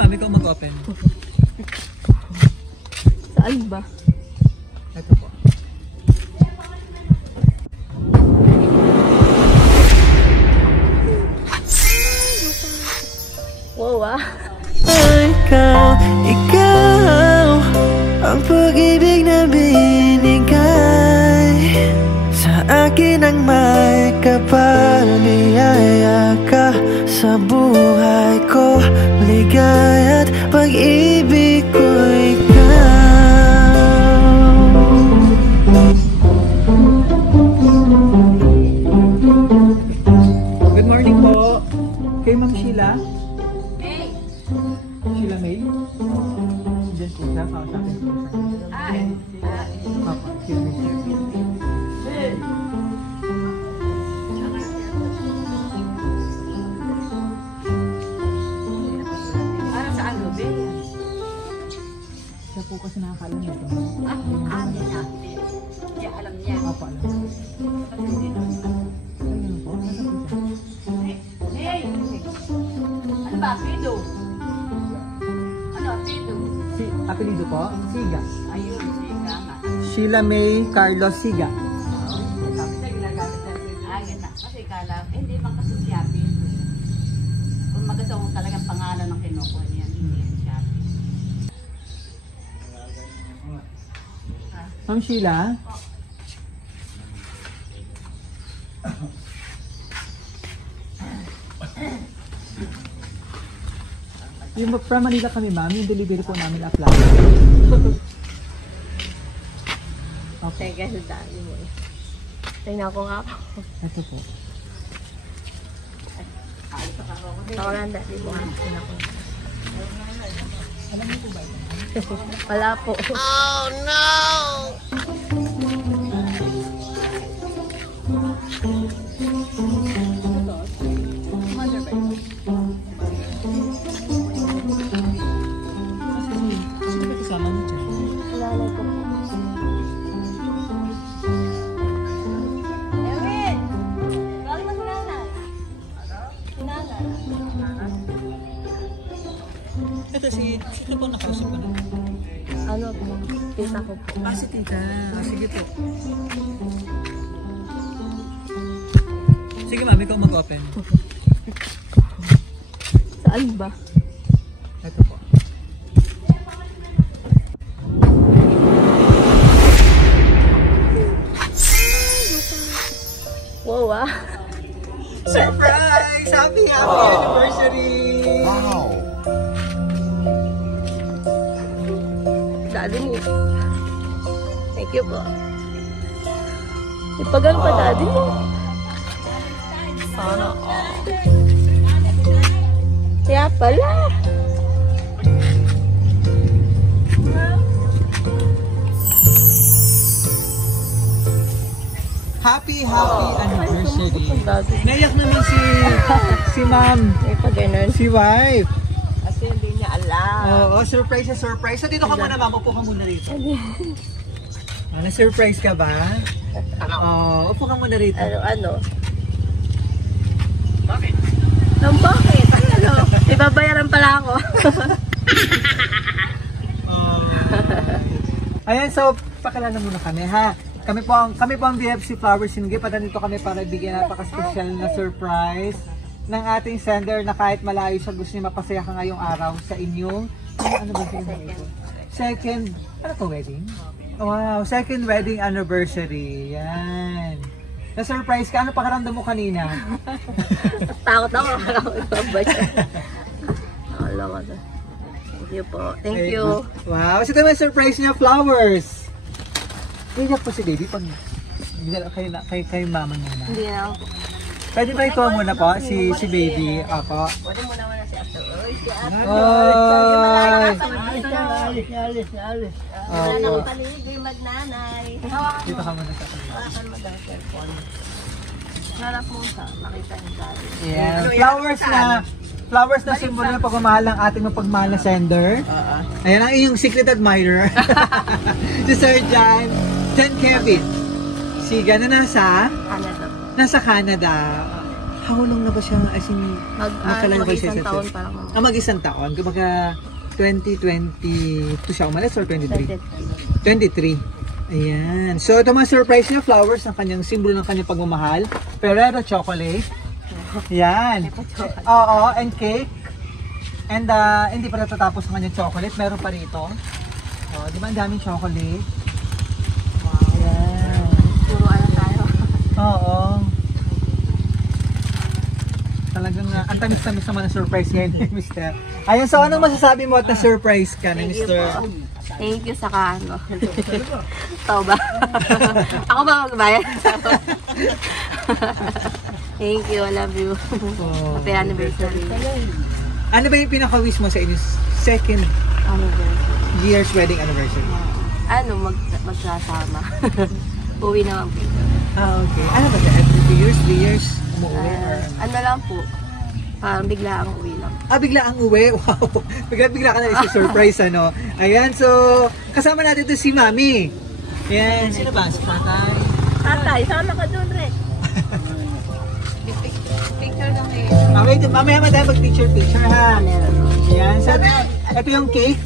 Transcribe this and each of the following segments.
mami, ikaw mag-open. Saan ba? Ito po. Wow ah. Ikaw ang pag-ibig na binigay sa akin ang may kapal. Biyaya ka sa buhay ko, ligay at pag-ibig ko ikaw. Good morning po. Kay Ma'am Sheila. Sheila May. Diyan po siya. Kausapin po siya. Papa, Sheila May. Para sa ano, be? Siya po kasi nakakaalam nito. Hindi alam niya. Papa, alam. Ayun po. Nasa po siya. Hey! Ano ba, Pido? Ano, Pido? Si, apelido po? Siga. Ayun, siga nga. Sheila May Carlos Siga. Sabi na ginagamit natin. Ayun na. Kasi kala, hindi man kasi siya Pido. Kung magasaw talagang pangalan ng kinukuha niya, hindi yan siya. Ma'am Sheila? Yung from Manila kami, ma'am, yung delivery po namin apply. Okay. Teka, sa dami mo eh. Tingnan ko nga ako. Ito po. Ako lang dati po. Tingnan ko. Alam niyo po ba ito? Wala po. Oh no! Sino ba kasama niyo dyan? Lalay ko po. Erwin! Balik mo si nanay. Si nanay. Ito ito po nakausap ko na. Ano po? Tita ko po. Ah, si tita. Ah, sige po. Sige ma'am, ikaw mag-open. Saan ba? Ito po. Wow ah. Surprise! Happy anniversary! Wow! Daddy mo. Thank you po. Ipagal pa daddy mo. Sana kaya pala. Happy anniversary! Daddy. Naiyak naman si ma'am, May pa ganun. si wife. Kasi hindi niya alam. Oo, surprise. So dito ka muna ma'am, upo ka muna rito. Na-surprise ka ba? Oo, upo ka muna rito. Ano? Bakit? Bakit? Ano? Ibabayaran pala ako. Ayan, so pakilala muna kami ha. Kami po ang BFC Flowers and Gift. Nandito kami para bigyan napaka-special na surprise ng ating sender na kahit malayo siya, gusto niya mapasaya ka ngayong araw sa inyong ano ba ito? Second, ano to, wedding? Wow, second wedding anniversary. Yan. Na-surprise ka? Ano pakaramdam mo kanina? Takot ako. Alam ko. Thank you po. Thank you. Wow, so ito may surprise niya, flowers. Iyak po si baby pag kay mama muna. Hindi na ako. Pwede ba ikaw muna po, si baby? Ako. Pwede mo naman na si Ato. Oy, si Ato. Oy! Alis. Wala nang paligay magnanay. Dito ka muna sa akin. Hawakan mo daw cellphone. Harap mo sa makita niyo dati. Yeah. Flowers na simbolo ng pagmamahal ng ating mapagmahal na sender. Ayan ang iyong secret admirer. Si Sir John Kevin. Siga na nasa Canada. Canada. How long na ba siya, as in, magkailan kayo Mag-isang sa taon set? pa lang. Mag-isang taon. Kumbaga, 2022 siya umalis or 23? 23. Ayan. So, ito mga surprise niya, flowers ng kanyang simbolo ng kanyang pagmamahal. Ferrero chocolate. Ayan. Oo, and cake. And hindi pa natatapos ang kanyang chocolate. Meron pa rito. Oh, di ba ang daming chocolate? Ayan. Puro ano tayo. Oo. Talagang ang tamis-tamis naman ang surprise ngayon ni Mr. Ayun, so anong masasabi mo at na-surprise ka ni Thank you Mr.? po. Thank you sa ano. Ito ba? Ako ba magbayad? Thank you, I love you. Oh. Happy anniversary. Ano ba yung pinaka-wish mo sa inyong second year's wedding anniversary? Ano, magsasama. Uwi naman po. Okay. Ano ba siya? Every 2 years, 3 years, umuwi? Or... Ano lang po, parang bigla ang uwi lang. bigla ang uwi? Wow! Bigla ka na isi-surprise, ano? Ayan, so, kasama natin ito si Mami. Ayan, sino ba? Si Tatay? Tatay, sama ka doon, Rex. Picture lang eh. Wait, mamaya tayo mag-picture-picture, ha? Ayan, so, ito yung cake.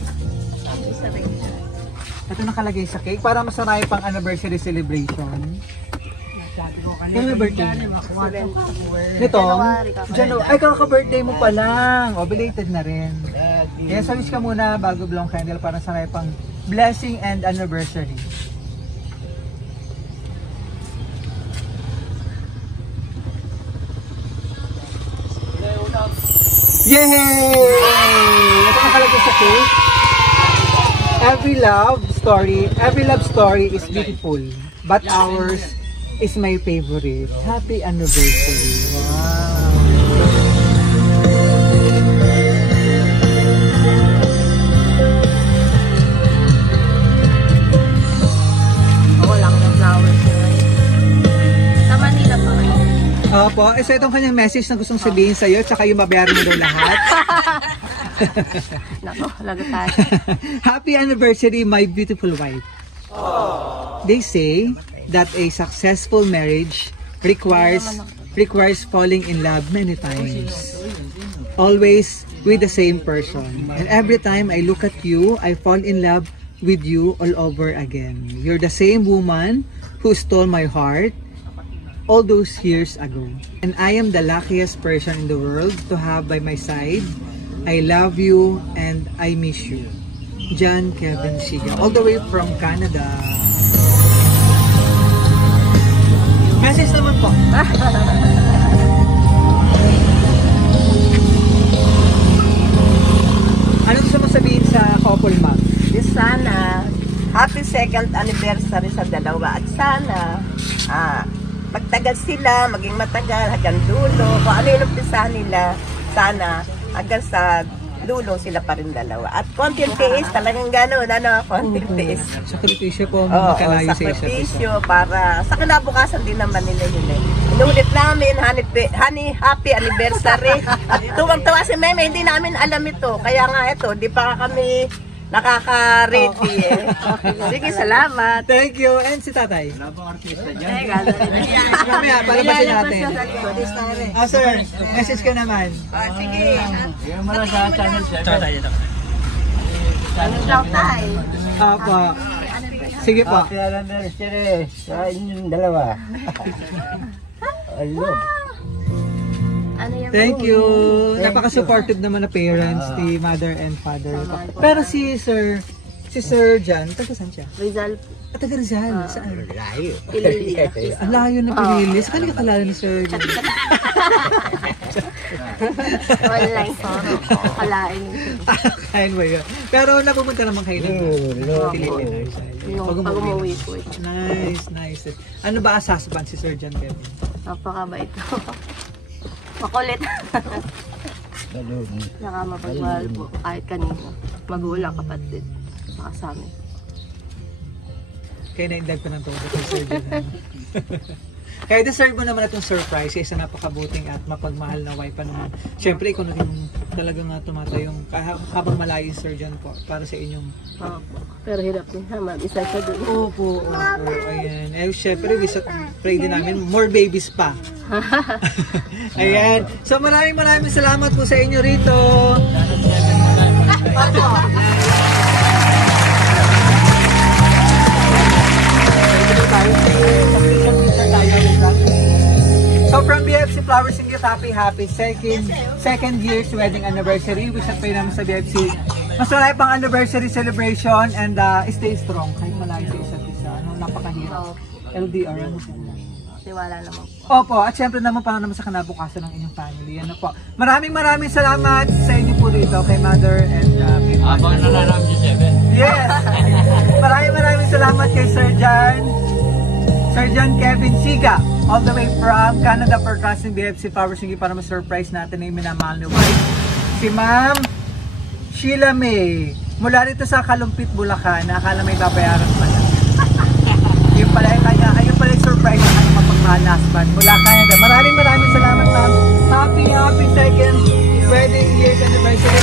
Ito nakalagay sa cake para masarap pang anniversary celebration. Kailan may birthday? Nito? January. Ay, kaka-birthday mo pa lang. O, belated na rin. Kaya sa wish ka muna bago blow candle para masarap pang blessing and anniversary. Yay! Ito nakalagay sa cake. Every love story is beautiful, but ours is my favorite. Happy anniversary. Wow. Ako lang yung flowers nyo. Sa Manila pa kayo. Opo, so itong kanyang message na gustong sabihin sa'yo, tsaka yung mabayaran mo daw lahat. Nako, lagot tayo. Happy anniversary, my beautiful wife. They say that a successful marriage requires falling in love many times. Always with the same person. And every time I look at you, I fall in love with you all over again. You're the same woman who stole my heart all those years ago. And I am the luckiest person in the world to have by my side. I love you and I miss you. John Kevin Siga, all the way from Canada. Message naman po. Ano gusto mo sabihin sa couple, ma'am? Sana happy second anniversary sa dalawa at sana magtagal sila, maging matagal hanggang dulo. Kung ano yung umpisahan nila, sana hanggang sa dulo sila pa rin dalawa. At konting tiis, talagang gano'n, konting tiis. Sakripisyo po, makalayo sa isa't isa. Sakripisyo para sa kinabukasan din naman nila yun eh. Inulit namin, honey, happy anniversary. At tuwang-tuwa si Meme, hindi namin alam ito. Kaya nga ito, di pa kami nakaka-ready eh. Sige, salamat. Thank you. And si tatay? Mamaya, palabasin natin. Sir, message ka naman. Sige. Apa. Sige po. Happy anniversary sa inyong dalawa. I love. Ano yan? Thank you. Napaka-supportive naman na parents, ni mother and father. Pero si Sir Jan, taga saan siya? Rizal. Taga Rizal. Saan? Layo. Pililia. Ang layo na pinili. Saan ka kalala ni Sir Jan? Online sorrow. Kalain. Kain mo yun. Pero napupunta naman kayo ng Pilipinas. Yung pag umuwi po. Nice. Ano ba as husband si Sir Jan Kevin? Napakabait ito. Makulit. Saka mapagmahal po kahit kanino. Magulang, kapatid. Saka sa amin. Kaya naindag ko ng todo kay Sir Jan. Kaya deserve mo naman itong surprise sa napakabuting at mapagmahal na wife pa naman. Siyempre, ikaw naging talagang tumatayong habang malayo yung surgeon po para sa inyong... Opo. Pero hirap din ha, mag-isa siya doon. Opo, ayan. Eh, syempre, pray din namin, more babies pa. Ayan. So, maraming salamat po sa inyo rito. So from BFC Flowers and Gift, happy second year's wedding anniversary. Wish at namin sa BFC mas marami pang anniversary celebration and stay strong kahit malayo sa isa't isa. Napakahirap. LDR, ano po? Tiwala naman po. Opo, at syempre naman para naman sa kinabukasan ng inyong family. Ano po. Maraming salamat sa inyo po dito kay Mother and kay Father. Abang na lang si Seven. Yes! Maraming salamat kay Sir John Kevin Siga, all the way from Canada for trusting BFC Flowers and Gift para ma-surprise natin na yung minamahal ni wife. Si Ma'am Sheila May, mula rito sa Kalumpit, Bulacan, na akala may babayaran pala. Yung pala yung surprise na kanyang mapagmahal na husband mula Canada. Maraming salamat, ma'am. Happy second wedding year's anniversary.